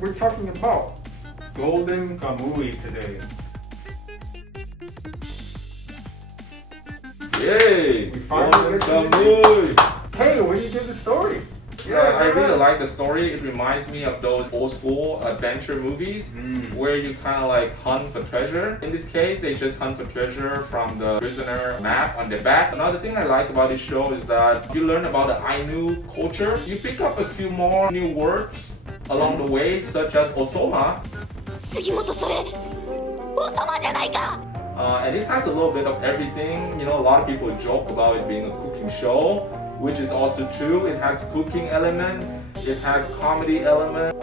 we're talking about Golden Kamuy today. Yay! We finally get to Kamuy! Hey, what do you give the story? Yeah, I really like the story. It reminds me of those old school adventure movies where you kind of like hunt for treasure. In this case, they just hunt for treasure from the prisoner map on their back. Another thing I like about this show is that you learn about the Ainu culture. You pick up a few more new words along the way, such as Osoma. And it has a little bit of everything. You know, a lot of people joke about it being a cooking show, which is also true. It has cooking element, it has comedy element.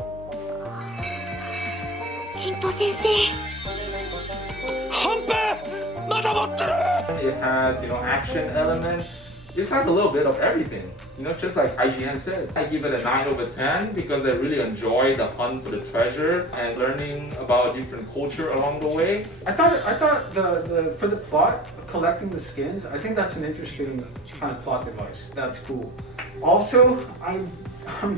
It has, you know, action element. This has a little bit of everything, you know, just like IGN says. I give it a 9 over 10 because I really enjoy the hunt for the treasure and learning about different culture along the way. I thought the for the plot, collecting the skins, I think that's an interesting kind of plot device. That's cool. Also, I'm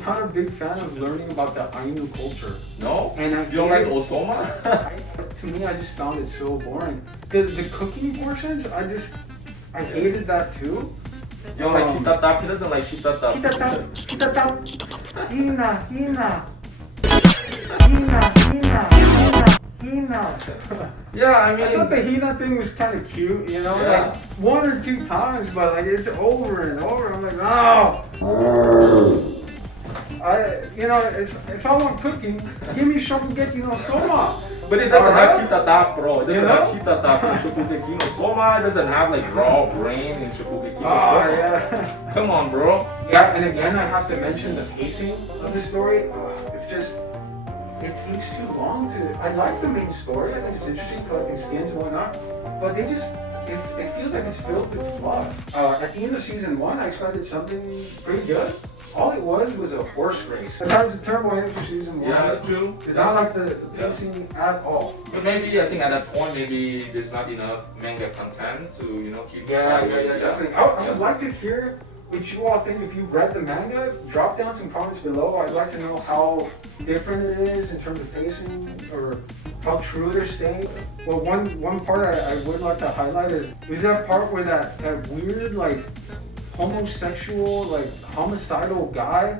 not a big fan of learning about the Ainu culture. No? And You don't like Osoma? To me, I just found it so boring. The cooking portions, I hated that too. You don't like Chitatap? He doesn't like Chitatap. Chitatap. Hina. Yeah, I mean... I thought the Hina thing was kind of cute, you know? Yeah. Like, 1 or 2 times, but like, it's over and over. I'm like, no! If I want cooking, give me Shokugeki no Soma. But it doesn't have Chitatap, bro. It doesn't have Chitatap in Shokugeki no Soma. It doesn't have like raw brain in Shokugeki no Soma. Yeah. Come on, bro. Yeah, and again, I have to mention the pacing of the story. It's just, it takes too long to. I like the main story. I think it's interesting, collecting skins and whatnot. But they just, it feels like it's filled with flaws. At the end of season 1, I expected something pretty good. All it was a horse race. That was a terrible end for season 1. Yeah, true. Did not like the pacing at all. But maybe, I think at that point, maybe there's not enough manga content to, you know, keep Definitely. I would like to hear what you all think. If you read the manga, drop down some comments below. I'd like to know how different it is in terms of pacing or how true they're staying. Well, one part I would like to highlight is that part where that weird, like, homosexual, like, homicidal guy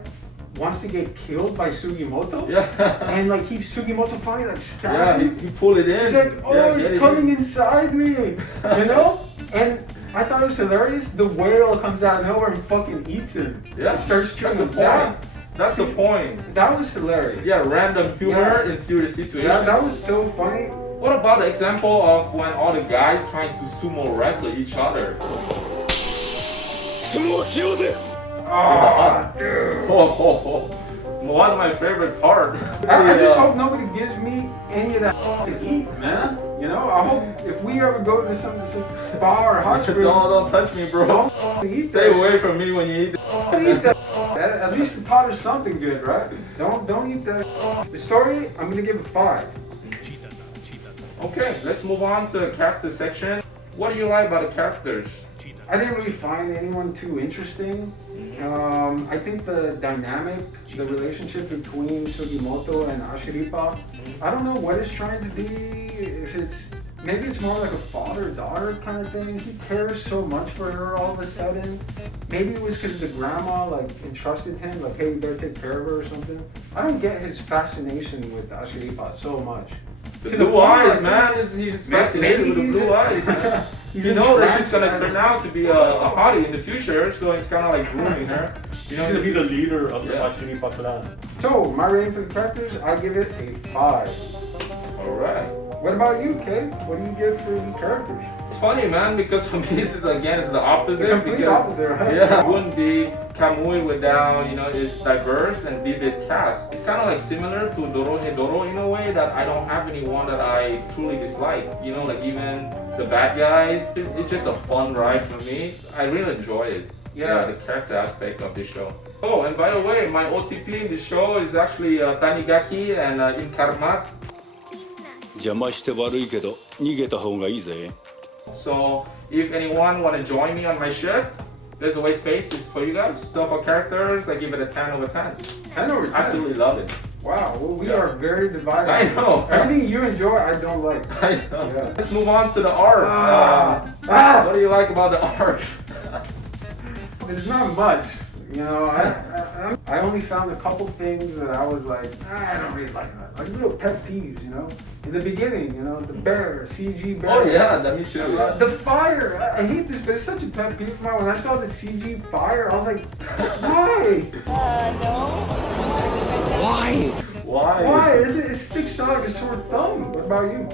wants to get killed by Sugimoto. Yeah. And like keeps Sugimoto finally like stabs him. You pull it in. He's like, oh, it's coming inside me, you know? And I thought it was hilarious. The whale comes out of nowhere and fucking eats him. Yeah, starts chewing him down. That's the point. That was hilarious. Yeah, random humor in serious situations. Yeah, that was so funny. What about the example of when all the guys trying to sumo wrestle each other? Oh, dude. One of my favorite parts. I just hope nobody gives me any of that to eat, man. You know, I hope if we ever go to some spa or hot spring, don't touch me, bro. Don't eat Stay that away shit. from me when you eat. Don't eat that. At least the pot is something good, right? Don't eat that. The story, I'm gonna give it 5. Okay, let's move on to the character section. What do you like about the characters? I didn't really find anyone too interesting. I think the dynamic, the relationship between Sugimoto and Ashiripa, I don't know what it's trying to be. If maybe it's more like a father-daughter kind of thing. He cares so much for her all of a sudden. Maybe it was because the grandma like entrusted him, like, hey, you better take care of her or something. I don't get his fascination with Ashiripa so much. The blue eyes, man. He's fascinated with the blue eyes, man. You know that she's gonna turn out to be a hottie in the future, so it's kind of like grooming her. She's gonna be the leader of the Ashiripa clan. So, my rating for the characters, I give it a 5. Alright. What about you, Kay? What do you give for the characters? It's funny, man, because for me, it's the opposite. The complete opposite, right? Yeah, it wouldn't be Kamuy without, you know, its diverse and vivid cast. It's kind of like similar to Dorohedoro in a way that I don't have anyone that I truly dislike. You know, like even the bad guys. It's just a fun ride for me. I really enjoy it. Yeah, the character aspect of this show. Oh, and by the way, my OTP in this show is actually Tanigaki and Inkarmat. 邪魔して悪いけど逃げた方がいいぜ。 So if anyone want to join me on my ship, there's a white space. It's for you guys. So for characters, I give it a 10 over 10. 10 over 10? Absolutely love it. Wow, well, we are very divided. I know. Everything you enjoy, I don't like. I know. Yeah. Let's move on to the art. What do you like about the art? There's not much. You know, I only found a couple things that I was like, I don't really like that. Like little pet peeves, you know. In the beginning, you know, the bear, CG bear. Oh yeah, that me too. The fire. I hate this, but it's such a pet peeve of mine. When I saw the CG fire, I was like, why? Why? It sticks out like a sore thumb. What about you?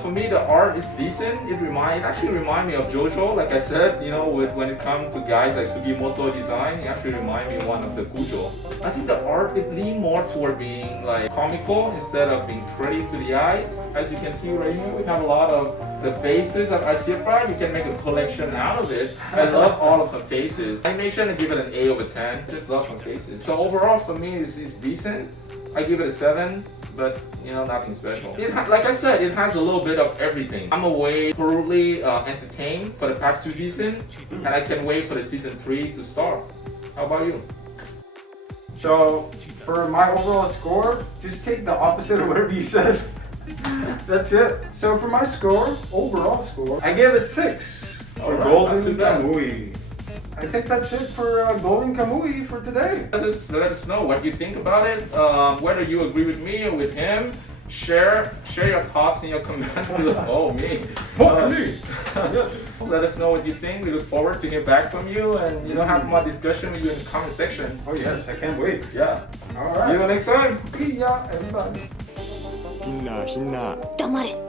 For me, the art is decent. It actually remind me of JoJo. Like I said, you know, when it comes to guys like Sugimoto design, it actually remind me of one of the Kujo. I think the art it lean more toward being like comical instead of being pretty to the eyes. As you can see right here, we have a lot of the faces of Ashira. You can make a collection out of it. I love all of her faces. Animation, I give it an 8 over 10. Just love her faces. So overall, for me, it's decent. I give it a 7, but you know, nothing special. Like I said, it has a little bit of everything. I'm away thoroughly entertained for the past 2 seasons, and I can wait for the season 3 to start. How about you? So, for my overall score, just take the opposite of whatever you said. That's it. So for my score, overall score, I give it 6. Alright, Golden not too bad. Kamuy. I think that's it for Golden Kamuy for today. Let us know what you think about it. Whether you agree with me or with him. Share your thoughts in your comments below. Oh, me. Let us know what you think. We look forward to hear back from you and have more discussion with you in the comment section. Oh yes, I can't wait. Yeah. All right. See you next time. See ya, everybody. ひんなひんな黙れ